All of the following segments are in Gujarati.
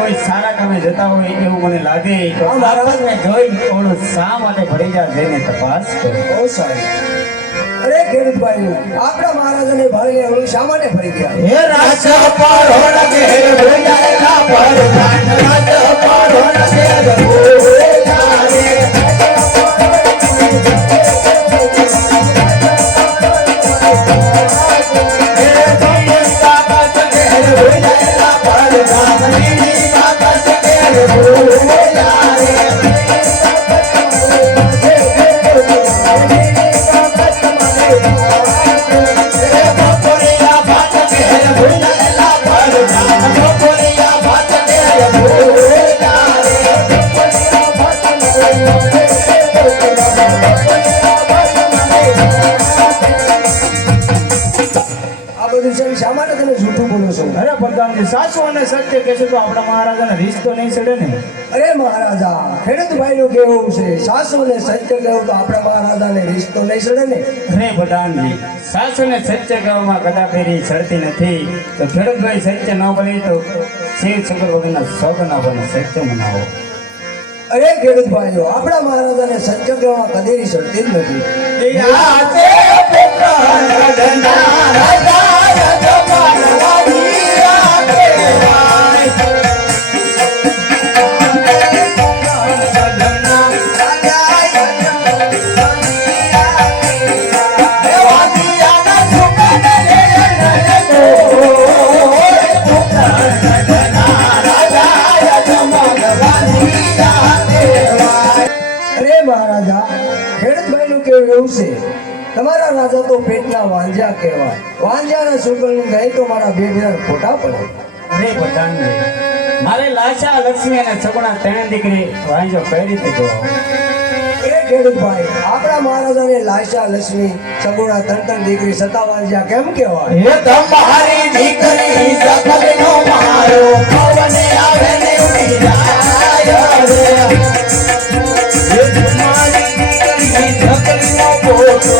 કોઈ સારા કામે જતા હોય એવું મને લાગે તો મહારાજને જોઈ થોડું શા માટે ભરી જા જઈને તપાસ કરો. બહુ સારું. અરે ખેડૂતભાઈ આપણા મહારાજને ભાળીને એવું શા માટે ફરી ગયા? હે રાજ પારોણ કે ભૂલાયેલા પરધાન રાજ પારોણ કે ભૂલાયેલા રે શા માટે તમે જૂઠું બોલો છો? અરે પ્રધાનજી સાચું અને સત્ય કહેશો તો આપણા મહારાજાને રીસ તો નહીં ચડે ને. અરે મહારાજા ખેડૂતભાઈ નું કેવું છે સાસુ ને સત્ય કહેવું તો આપણા મહારાજાને રીસ તો નહીં ચડે ને. અરે પ્રધાનજી સાચું ને સત્ય કહેવામાં કદાપી ચડતી નથી તો ખેડૂતભાઈ સત્ય ન બોલે તો શિવ શંકર વગરના સોગન આપણને સત્ય મનાવો. અરે ખેડૂતભાઈઓ આપણા મહારાજાને સત્ય કહેવામાં કદી ચડતી જ નથી. તમારા રાજા તો પેટના વાંજા કહેવાય. વાંજાના સુગલનું નહીં તો મારા બે બેન ખોટા પડે. અરે પ્રધાનજી મારે લાશા લક્ષ્મી અને સગુણા ત્રણ દીકરી વાંજો કઈ રીતે જોવા? અરે ખેડૂતભાઈ આપણા મહારાજાને લાશા લક્ષ્મી સગુણા ત્રણ દીકરી સતા વાંજા કેમ કહેવાય? હે તમારી દીકરી સખતનો મારો પવને આવે ને ઉડી જાય રે. હે તમારી દીકરી સખતનો પોતો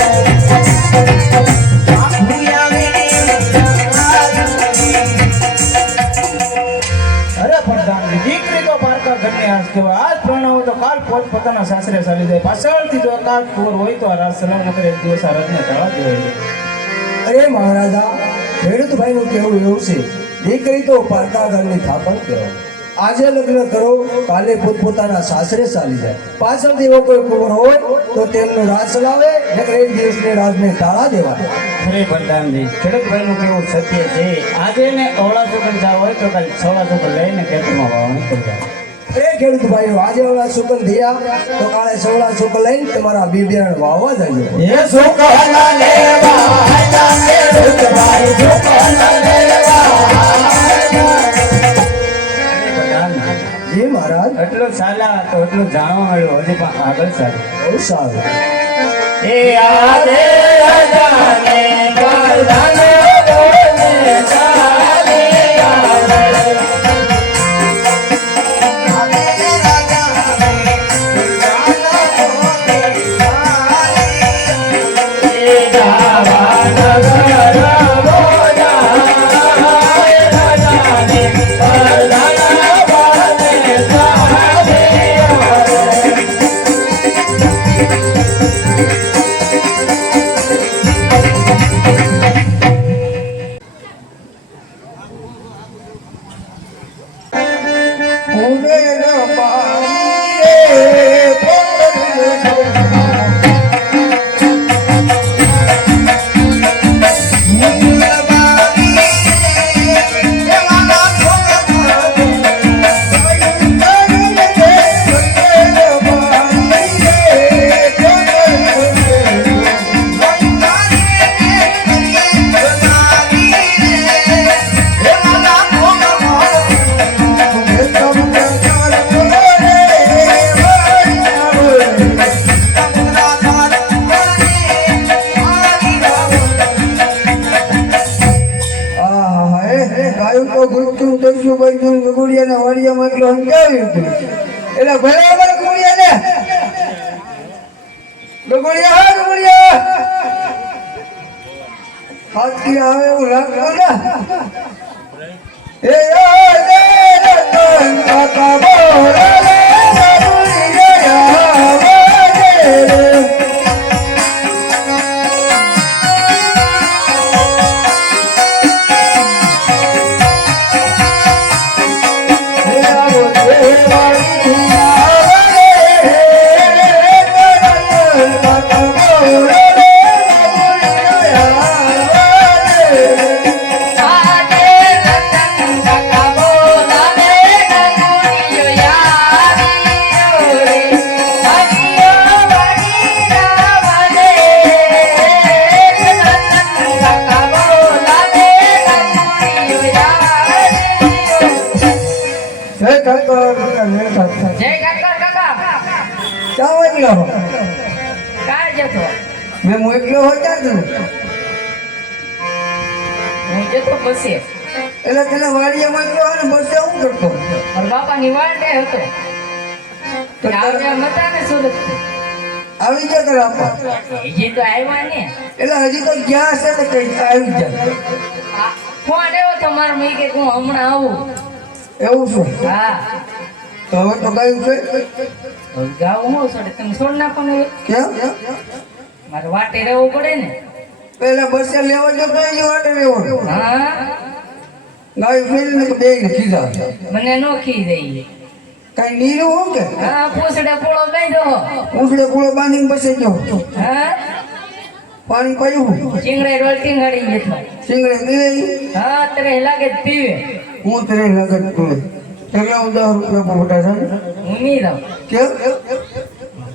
પોતાના સાસરે ચાલી જાય. પાછળથી જો કાળ કુંવર હોય તો આ રાજ સલામ નગર એક દિવસ આ રાજને તાળા દેવાય. અરે મહારાજા ખેડૂતભાઈ નું કેવું એવું છે દીકરી તો પારકા ઘરની થાપણ કહેવાય. આજે લગ્ન કરો કાલે પોતપોતાના સાસરે ચાલી જાય. પાછળથી એવો કોઈ કુંવર હોય તો તેમનું રાજ ચલાવે નકર એક દિવસની રાજને તાળા દેવાય. અરે પ્રધાનજી ખેડૂતભાઈ નું કેવું સત્ય છે. આજે ને અવળા ચોકન જાવ હોય તો કાલે છોડા ચોકન લઈને ખેતરમાં વાવણી કરતા. અરે ખેડૂતભાઈઓ આજે ઓલા સુકન થયા તો કાલે સવળા સુક લઈને તમારા બિબિયાણ વાવવા જજો. એ સુકના લેવા આયા ખેડૂતભાઈ સુકના લેવા. જી મહારાજ એટલું ચાલા તો એટલું જાણવા મળ્યું. હજી પણ આગળ ચાલે. બહુ સારું. એ આજે રાજાને પ્રધાને એટલે ભલે અમારે ગુડિયા ને ગુડિયા હાથ કી આવે એવું લાગતો ને એ કાકા બોલે मैं मोकलो हो जात ने मुझे तो बसे એટલે પેલા વાડીએ મોકલો અને બસે હું કરતો और बापा निवाड़े હતો તો આવે મતા ને સુરત આવી ગયા કર આપા હજી તો આવ્યા ને એટલે હજી તો ગયા છે ને કઈ આવી જાય ફોન આવ્યો તો મારો મેં કે હું હમણાં આવું એવું છે હા તો હવે તો કયું છે ગાવ હું છોડે તમે છોડ નાખો ને કેમ મારે વાટે રહેવું પડે ને પેલા બસે લેવા જો તો એની વાટે રહેવો હા ગાય ફેરીને તો બેગ ને કીધા મને નો ખી જઈએ કઈ નીરું હું કે હા પૂછડે પોળો બાંધો ઉસડે કુળો બાંધીને બસે ગયો હા પાણી પાયું ચીંગડે રોટી ગાડી લેતો સિંગડે પીવે હા તરે લાગે જ પીવે હું તને લગત તું કેટલા 10 રૂપિયા મોટા છે હું નહીં રહું કેમ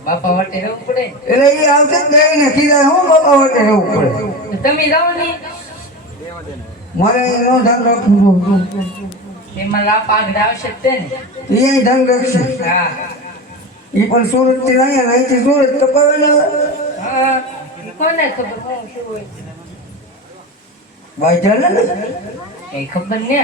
બાપા વાટે રહેવું પડે એટલે એ આવશે જ ને કીધા હું બાપા વાટે રહેવું પડે તો તમે જાઓ ને મારે એનો ધ્યાન રાખવું એમાં લાપ આગળ આવશે જ તે ને એ ધ્યાન રાખશે હા એ પણ સુરત થી અહીંયા અહીંથી સુરત કપાવે ને હા કોને ખબર હું શું હોય ભાઈ ચાલે ને કઈ ખબર ને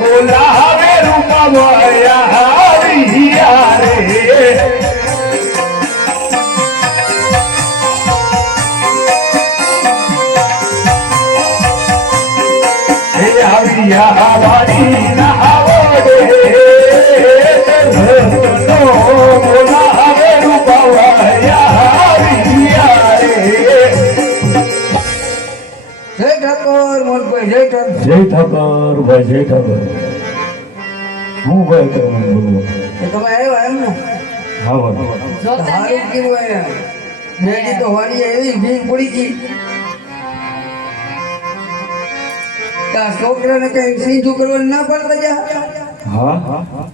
બોલાવે રૂપા આવ્યા વાડી ના આવડે બોલાવે રૂપા જય ઠાકોર મોલભાઈ જય ઠાકોર જય ઠાકર ભાઈ જય ઠાકર હું ભાઈ તમને બોલું એ તમે આવ્યા એમ ને હા ભાઈ જોતા સારું કીધું અહીંયા બેટી તો વાડીએ એવી ભીડ પડી ગઈ ત્યાં છોકરાને કઈ સીધું કરવાનું ના પડતા જા હા હા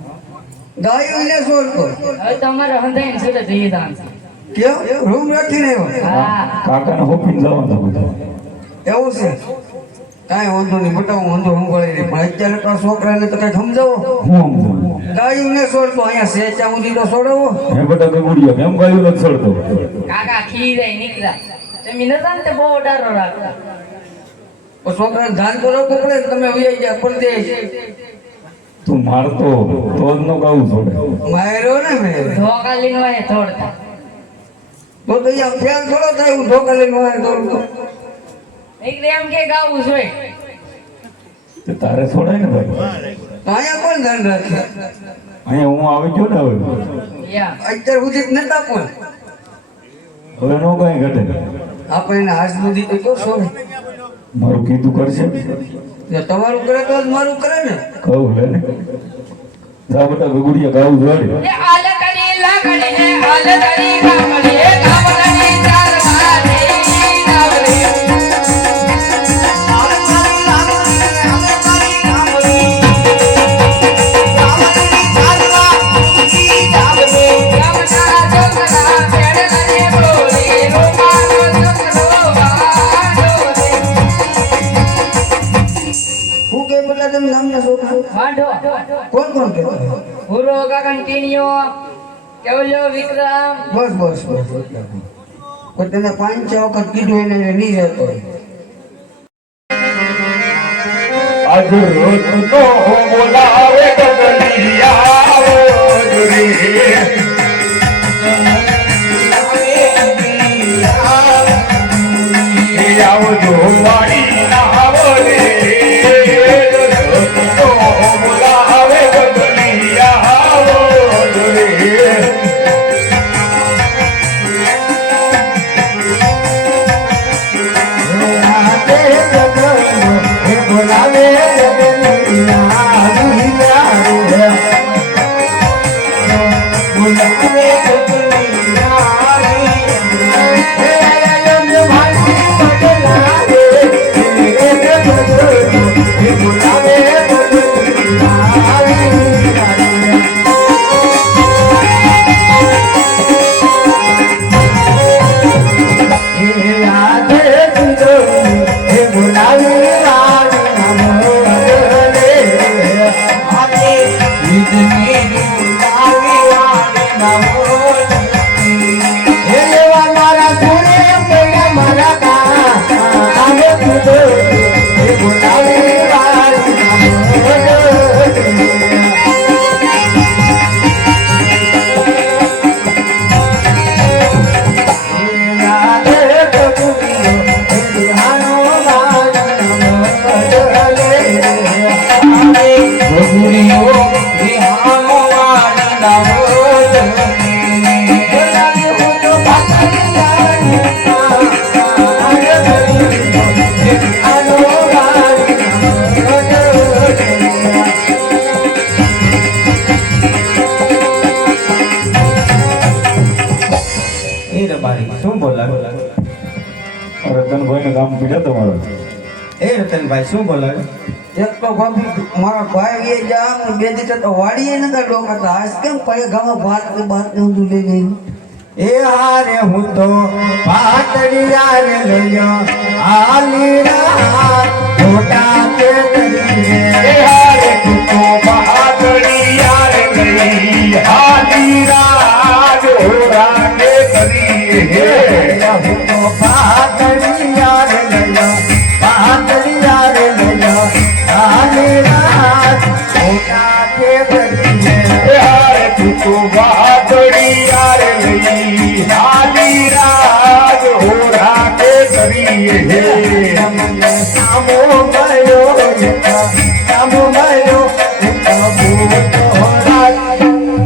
ગાયો ને છોડતો હવે તમારે હંધાઈને સુરત જઈએ દાન કેમ રૂમ રાખીને આવ્યો હા કાકાને હોપીને જવાના બધા એવું છે કાંઈ વાંધો નહીં બતાવું વાંધો હું ગળી નહીં પણ અત્યારે તો આ છોકરાને તો કઈ સમજાવો હું સમજાવું ગાયું ને છોડતો અહીંયા સેચા સુધી તો છોડાવો હે બેટા ગગુડિયા કેમ ગાયું નથી છોડતો કાકા ખી જાય નીકળ્યા તમે નતા ને તે બહુ ડારો રાખતા તો છોકરાને ધ્યાન તો રાખવું પડે ને તમે વિયાઈ ગયા પરદેશ તું મારતો તો જ નો ગાવું છોડે માર્યો ને મેં ધોકા લઈને વાય થોડતા તો અહીંયા ફેલ થોડો થાય હું ઢોકા લઈને વાય દોડું તો નીકળે એમ કે ગાવું જોઈએ તે તારે છોડાય ને ભાઈ અહીંયા કોણ ધ્યાન રાખે અહીંયા હું આવી ગયો ને હવે યા અત્યાર સુધી જ નતા પણ હવે નો કઈ ઘટે આપણે એને હાથ સુધી તો કયો છોડે મારું કીધું કરશે જો તમારું કરે તો જ મારું કરે ને કહું લે ને જા બેટા ગગુડિયા ગાવું જોડે એ આલકડી લાકડી ને આલકડી કામડી એ કામડી ચાલ મારે ના માંડો કોણ કોણ કહેતો ભૂરો કાકન ટીણીઓ કેવલ્યો વિક્રમ બસ બસ બસ એટલા. પણ તને 5-6 વખત કીધું એને નહીં રહેતો. આજ રોજ તો બોલાવે ગગલિયા રે આવજો વાડી ના આવો રે રોજ તો બોલાવે ગગલિયા રે શું બોલાવે રતનભાઈ કામ પીડે તમારો એ રતનભાઈ શું બોલાવે એક તો ભાભી મારા ભાઈ એ જા હું 2 દિવસ તો વાડીએ નતા ડોકાતા. આજ કેમ પગે ગામાં ભાત ને ઊંધું લઈ ગઈ. એ હારે હું તો પાતળિયા રે લઈયો આલીરા મોટા કે કરીએ એ હારે હું તો પાતળિયા રે લઈ આલીરા જોરા કે કરીએ હે હું તો પાતળિયા રે લઈયો પાતળિયા રે લઈયો આલીરા મોટા કે કરીએ એ હારે હું તો પાતળિયા રે લઈ આલીરા જોરા કે કરીએ હે સામો ગયો સામો ગયો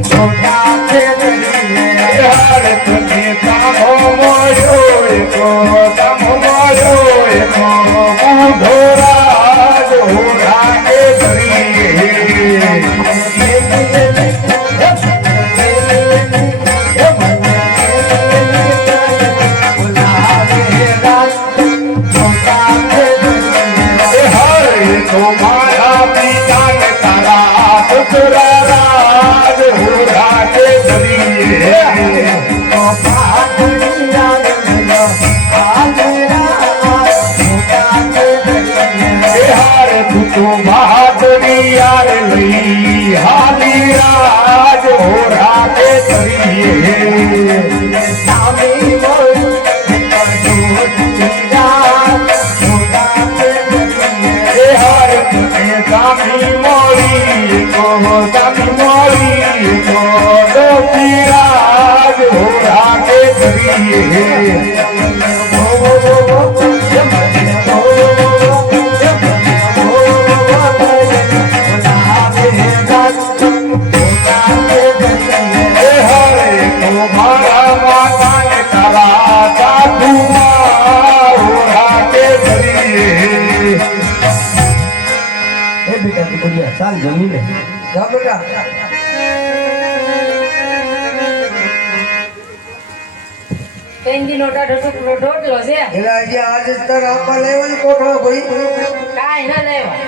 છોટા કે કરીએ હારે તને સામો મળ્યો સામો મળ્યો ધોરા જોરા કે કરીએ तुम्हारा पिता ने तारा पुत्रा राज हो राजे करिए तो पातड़िया रे लइया आलेरा मोटा के करिए हार तू बहादुरिया रे लई हाली राज हो राजे करिए सामी बोल Kami mori ko do pira ho raake kariye तुम्हारा माता ने करा साधु हो राके करिए बेटा की कुड़िया साल जमी ले જા બેટા. તેંજી નોટા ઢોટલો ઢોટલો છે એલા આજે આજ તર આપવા લેવાની કોઠો ભાઈ. કાઈ ન લેવા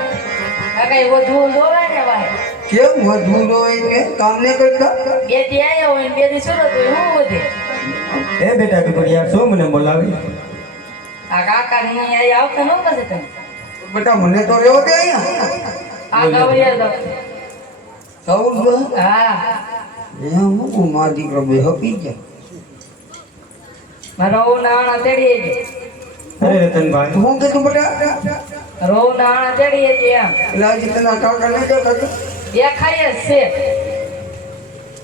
આ કઈ વધુ જોવે ને ભાઈ કેમ વધુ હોય ને કામ ને કરતા. બે દી આયા હોય ને બે દી સુરત હોય હું વધે એ બેટા की कुड़िया શું મને બોલાવી આ કાકા ની આયા આવતા ન પછી તમે બેટા મને તો રહેવો દે અહીંયા. આ ગવૈયા દો. 14 હા એમ હું મારા દીકરો બે હપી ગયા મારો વહુ નાણા તેડી આવી. અરે રતનભાઈ હું કીધું બેટા રોવ નાણા તેડી આવી એમ એટલે આજે તને કાકા નહીં દેખાતું દેખાય જ છે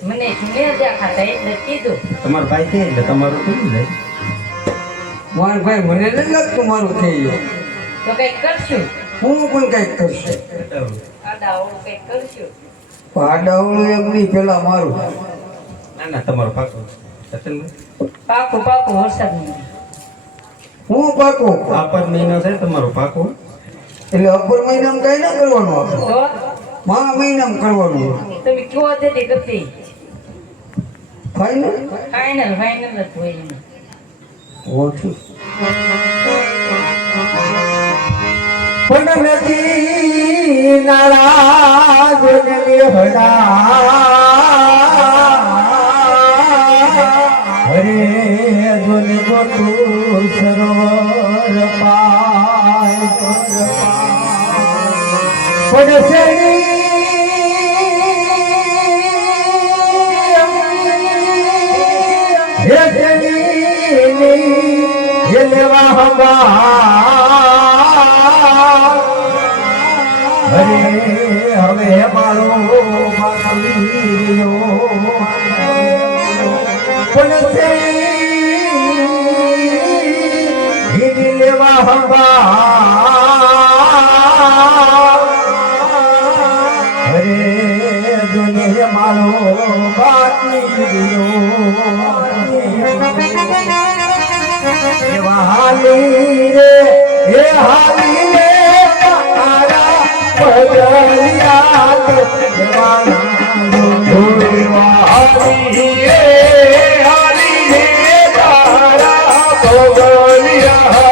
મને મેં દેખાતા એટલે કીધું. તમારો ભાઈ કે એટલે તમારું કેવું લે માર ભાઈ મને નથી લાગતું મારું થઈ ગયું તો કઈક કરશું. હું પણ કંઈક કરશે આડા ઓળું કઈક કરશું. પાડાવળું એમ નહીં પેલા મારું ના ના તમારો પાકો રતનભાઈ પાકું પાકું વરસાદ નહીં. હું પાકો પાપર મહિનો છે તમારો પાકો એટલે અપર મહિનામાં કઈ ના કરવાનું આપણે તો મહા મહિનામાં કરવાનું તમે કયો તેથી કરતી ફાઈનલ ફાઇનલ ફાઇનલ જ હોય એમ. ઓછું પણ નથી નારાજ હરે જોને ગોતું સરોવર પાય પણ હે લેવા હવા હરે હવે મારો પણ તે લેવા હવા હરે દુનિ મારો બાકી હાલી રે હે હાલી રે તારા પગલિયા જવાના હાલી રે હાલી રે તારા પગલિયા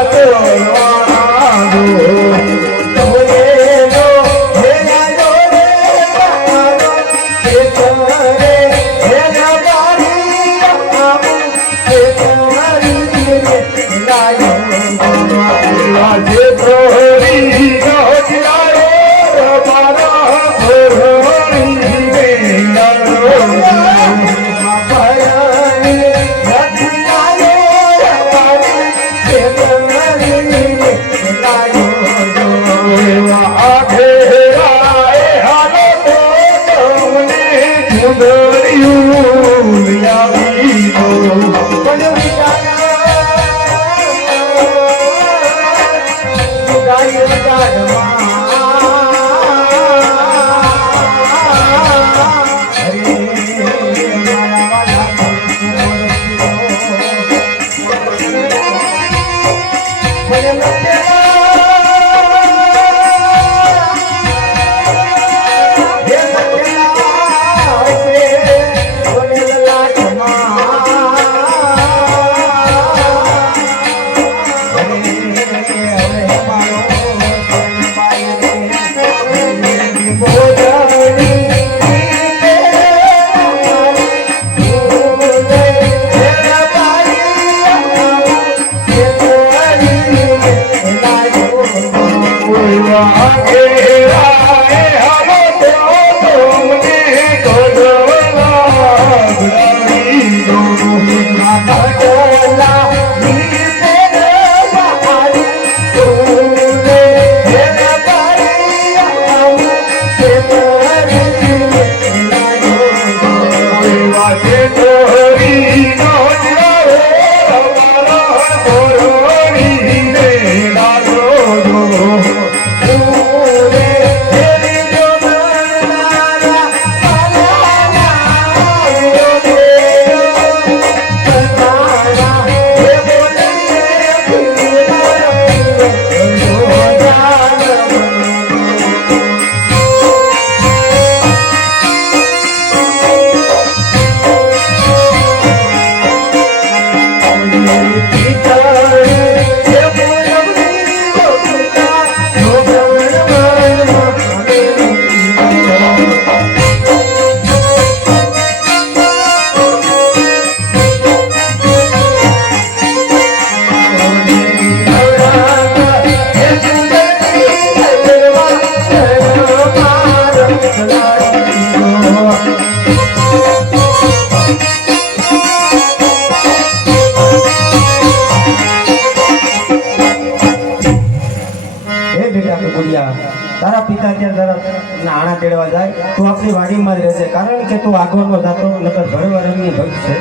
બેટા આપણે ગુડિયા તારા પિતા અત્યારે તારા નાણાં તેડવા જાય તું આપણી વાડીમાં જ રહેશે કારણ કે તું આગળનો જાતો નકર ભરવારની ભક્ત છે.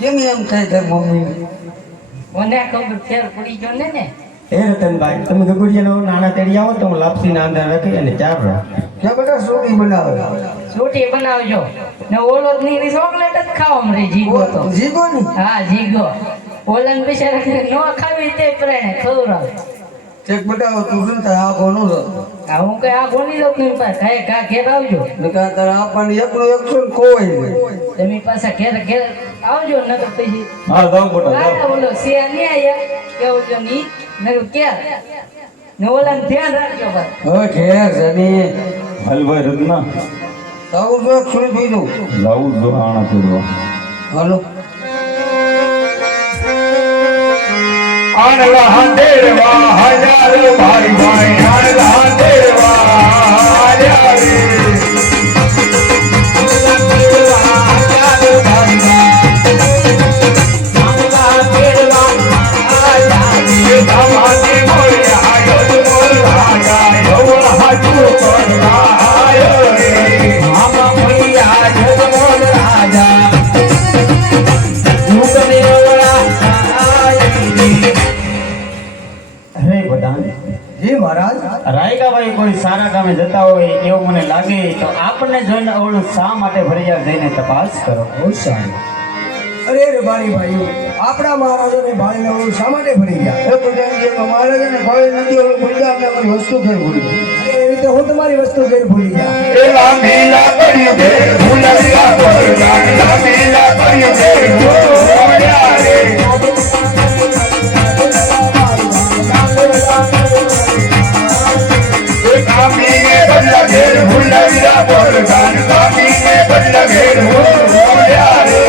કેમ એમ થાય તાર મમ્મી? મને ખબર ફેર પડી ગયો ને એ રતનભાઈ તમે ગગુડિયાનો નાણાં તેડી આવો તો હું લાપસીના અંદર રાખી અને ચાર રાખ. કે બેટા સોટી બનાવે છોટી બનાવજો ને ઓલો જ ની ચોકલેટ જ ખાવા મળી જીગો તો જીગો ની હા જીગો ઓલન બિચારા નો ખાવી તે પ્રાણે ખવડાવ ચેક બેટા તું શું થાય આ કોનું છે આ હું કઈ આ કોની લોક ની પાસે કાય કા ઘેર આવજો નકા તારા આપણને એકનો એકસો ને ખોવાઈ જાય. તમે પાછા ઘેર ઘેર આવજો નકર પછી હા જાઓ બેટા જાઓ. વાળા ઓલો સિયા ની આયા કેવું જો ની નકર ક્યાં ને ઓલાને ધ્યાન રાખજો બસ હવે ઘેર જની હલભાઈ રત્ના તારું જો સુઈ થઈ દઉં લાવું જો આણા તેડવા. હાલો આનલા તેડવા હજાર ભાઈ ભાઈ આનલા તેડવા હજાર રે. જી મહારાજ. રાયકાભાઈ કોઈ સારા કામે જતા હોય એવું મને લાગે તો આપણને જોઈને ઓલું શા માટે ફરિયાદ જઈને તપાસ કરો. બહુ સારું. અરે રે ભાઈઓ આપણા મહારાજોને ભાઈને ઓળું શા માટે ભરી ગયા? એ પ્રધાનજી અમારે છે ને ભાઈ નથી ઓલો ભૂલ્યા અમે અમારી વસ્તુ ઘર ભૂલી અરે એવી રીતે હું તમારી વસ્તુ ઘેર ભૂલી ગયા. એલા મેલા કર્યું દે ભૂલરિયા ભરગાન લા મેલા કર્યું દે ભૂલરિયા રે. કામીને બદલા ઘેર ભૂલરિયા ભરગાન કામીને બદલા ઘેર ભૂલરિયા રે.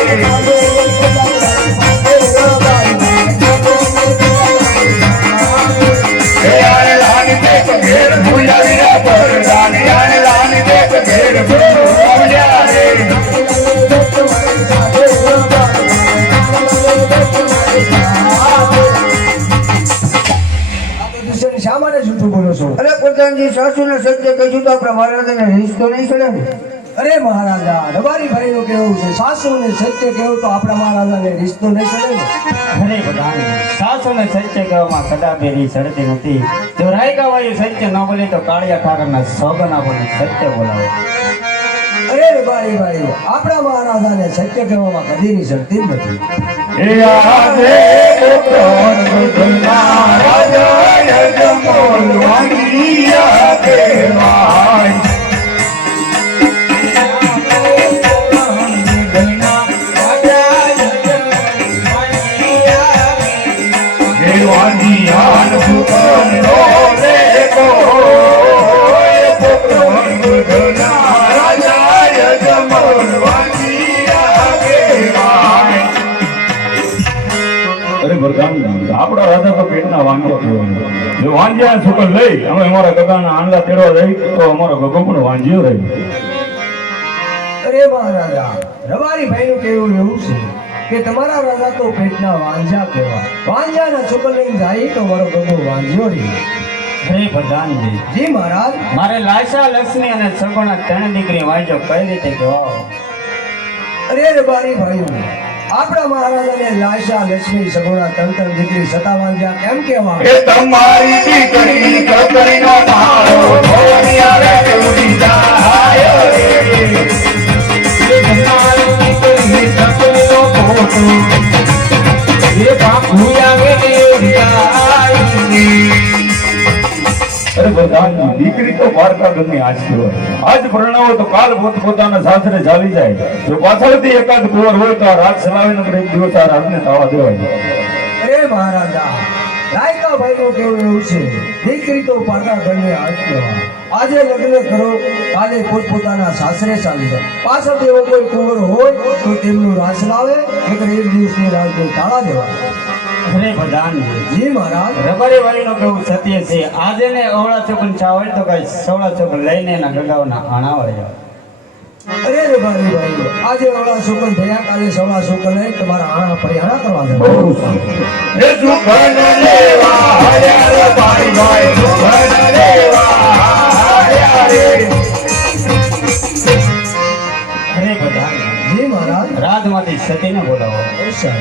એ આને લાની દેખ ઘેર ભૂલરિયા ભરગાન આને લાની દેખ ઘેર ભૂલરિયા રે. આ બધું છે ને શા માટે જૂઠું બોલો છો? અરે પ્રધાનજી સાસુ ને સત્ય કહીશું તો આપણા મહારાજાને રિશ્તો નહીં ચડે ને. અરે મહારાજા રબારી ભાઈનું કેવું છે સાસુને સત્ય કેવું તો આપણા મહારાજાને રિશ્તો નહીં ચડે ને. અરે ભગવાન સાસુને સત્ય કહેવામાં કદાપી રીત ચડતી નથી. જો રાયકાભાઈ સત્ય ન બોલે તો કાળિયા ઠાકરના સોગન આપણને સત્ય બોલાવે. અરે રબારી ભાઈઓ આપણા મહારાજાને સત્ય કહેવામાં કદીની ચડતી જ નથી. એ આદે કોણ બદના રાજા યજમોલ વાંગિયા કેવાય. વાંગિયા સુકન નો રે કો કોણ બદના રાજા યજમોલ વાંગિયા કેવાય. અરે વરદાન આપણા રાજા તો પેટના વાંજ્યા કહેવાય. જો વાંજ્યા શુકલ લઈ અમે અમારા ગગાના આંડલા તેડવા જઈ તો અમારો ગગો પણ વાંજ્યો રહી. અરે મહારાજા રબારી ભાઈનું કેવું એવું છે કે તમારા રાજા તો પેટના વાંઝા કહેવાય. વાંઝાના છુકલ લઈને જાય તો મારો ગગો વાંઝ્યો રહી. અરે પ્રધાનજી જી મહારાજ. મારે લાશા લક્ષ્મી અને સગુણા ત્રણ દીકરી વાંજો કઈ રીતે કહેવાઓ? અરે રબારી ભાઈઓ આપણા મહારાજાને લાશા લક્ષ્મી સગુણા ત્રણ દીકરી સતા વાંઝા કેમ કહેવાય? એ તમારી દીકરી કકડીનો મારો ભોળિયા રે ઉડી જાય રે. એ તમારી દીકરી કકડીનો ફોટો એ બાપુયા રે ઉડી જાય. અરે પ્રધાન દીકરી તો બાળકા ગમે આજ કહેવાય. આજ પરણાવો તો કાલ પોતાના સાસરે ચાલી જાય. જો પાછળથી એકાદ કુંવર હોય તો આ રાત ચલાવીને એક દિવસ આ રાતને થવા દેવાય. અરે મહારાજા રાયકા ભાઈનું કેવું એવું છે દીકરી તો પાકા ઘરની આજ કહેવાય. આજે લગ્ન કરો કાલે પોતપોતાના સાસરે ચાલી જાય. પાછળ એવો કોઈ કુંવર હોય તો તેમનું રાસ લાવે નકર એક દિવસની રાત તાળા દેવાય. અરે પ્રધાનજી જી મહારાજ. રબારી વાળીનું કેવું સત્ય છે. આજે ને અવળા ચોકન ચા હોય તો કઈ સવળા ચોકન લઈને એના ગગાઓના આણા વળે જાય. અરે રે ભાઈ આજે ઓલા સુકન થયા કાલે સવા સુકન લઈ તમારા આણા પરિયાણા કરવા દે બહુ સારું. એ સુખન લેવા હાલ્યા રે ભાઈ ભાઈ, સુખન લેવા હાલ્યા રે. અરે બધા જી મહારાજ રાજમાંથી સતીને બોલાવો બહુ સારું.